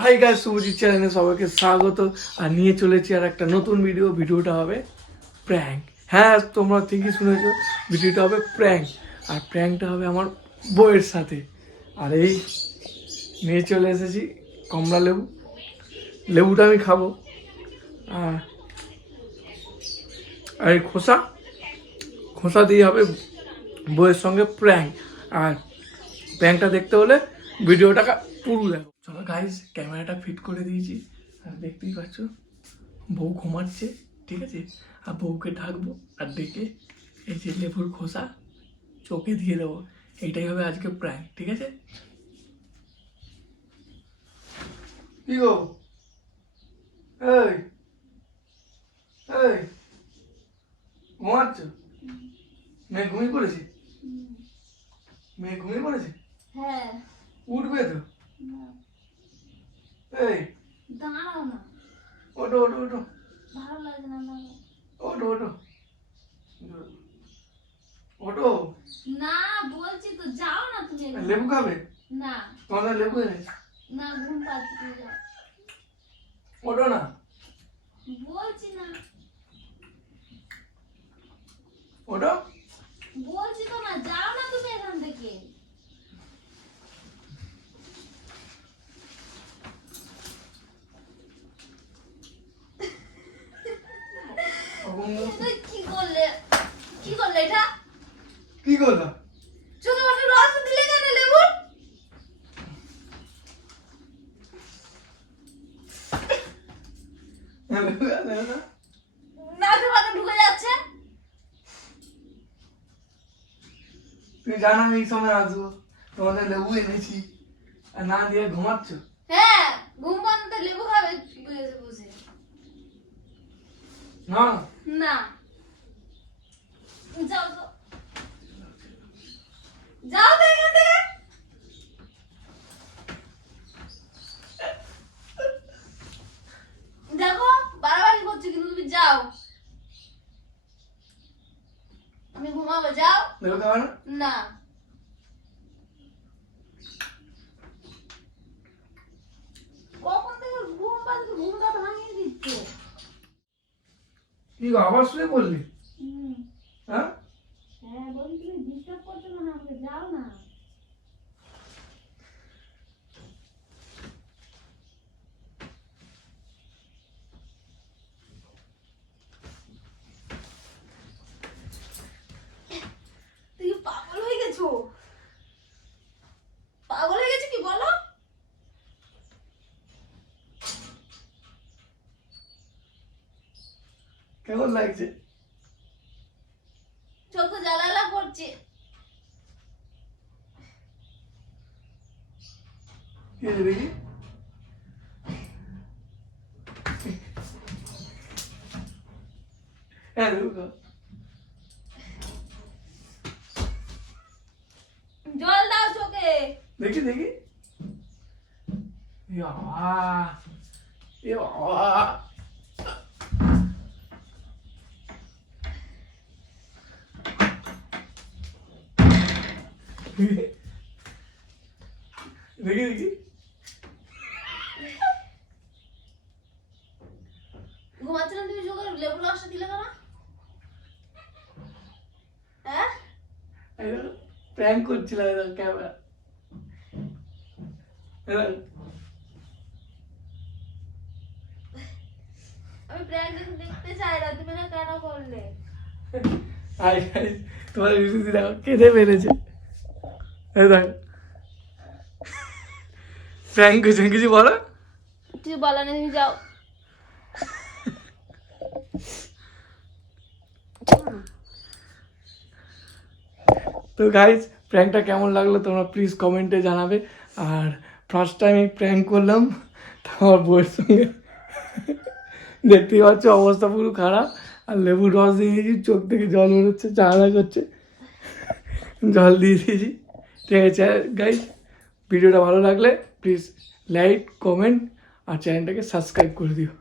Hi guys Subhajit চ্যানেলে সবাইকে স্বাগত। আর নিয়ে চলেছি আর একটা নতুন ভিডিও ভিডিওটা হবে প্র্যাঙ্ক হ্যাঁ তোমরা ঠিকই শুনেছো, ভিডিওটা হবে প্র্যাঙ্ক আর প্র্যাঙ্কটা হবে আমার বউয়ের সাথে। আর এই নিয়ে চলে এসেছি কমলা লেবু। লেবুটা আমি খাব। আর এই খোসা খোসা দিয়ে হবে বইয়ের সঙ্গে প্র্যাঙ্ক আর প্র্যাঙ্কটা দেখতে হলে ভিডিওটা পুরো দেখো। চলো গাইজ ক্যামেরাটা ফিট করে দিয়েছি। আর দেখতেই পাচ্ছ বউ ঘুমাচ্ছে ঠিক আছে? আর বউকে ঢাকবো আর ডেকে এই যে লেবুর খোসা চোখে দিয়ে দেবো। এইটাই হবে আজকে প্র্যাঙ্ক ঠিক আছে? কি গো? এই এই ঘুমাচ্ছ? মেয়ে ঘুমিয়ে পড়েছে? মেয়ে ঘুমিয়ে পড়েছে? হ্যাঁ। উঠবে তো? না, এই। দাঁড়াও না। ওটো ওটো ওটো ভালো লাগে না। ওটো ওটো ওটো না বলছি তো যাও না তুমি লেবু খাবে? না। তোমাদের লেবু এনেছি না ঘুম পাচ্ছি তুমি যাও। ওটো না। বলছি না। ওটো বলছি তো না যাও না তুমি এখান থেকে তুমি কি করলে কি করলে এটা কি করলাম চোখে মাঠে রস দিলে কেন লেবু? তুমি জানো আমি এই সময় আসব তোমাদের লেবু এনেছি আর না দিয়ে ঘুমাচ্ছ? হ্যাঁ ঘুম পান্তে লেবু খাবে বসে। না। না। যাও যাও তো এখান থেকে। দেখো বাড়াবাড়ি করছে কিন্তু তুমি যাও। আমি ঘুমাবো যাও। না। কি আবার শুয়ে পড়লি হুম হ্যাঁ হ্যাঁ বলি তুমি ডিস্টার্ব করছ না আমাকে যাও না। কেমন লাগছে চোখ জ্বালালা করছে কি হয়েছে দেখি হ্যাঁ লেবু খাও জল দাও চোখে দেখি দেখি এ বাবা এ বাবা দেখি দেখি ঘুমাচ্ছিলাম তুমি চোখে লেবু রসটা দিলে কেন হ্যাঁ? প্র্যাঙ্ক করছিলাম ক্যামেরা আমি প্র্যাঙ্ক দেখতে চাই না তুমি না কেন করলে? হাই গাইস তোমার বিরুদ্ধে দেখো কেঁদে এই দেখো। প্র্যাঙ্ক করছেন কিছু বলো? কিছু বলা নেই তুমি যাও। তো গাইজ প্র্যাঙ্কটা কেমন লাগল তোমরা প্লিজ কমেন্টে জানাবে। আর ফার্স্ট টাইম এই প্র্যাঙ্ক করলাম আমার বউয়ের সঙ্গে। দেখতেই পাচ্ছ, অবস্থা পুরো খারাপ। আর লেবুর রস দিয়ে দিয়েছি, চোখ থেকে জল বেরোচ্ছে চাঁদা করছে। জল দিয়ে দিয়েছি। ঠিক আছে গাইজ ভিডিওটা ভালো লাগলে প্লিজ লাইক কমেন্ট আর চ্যানেলটাকে সাবস্ক্রাইব করে দিও।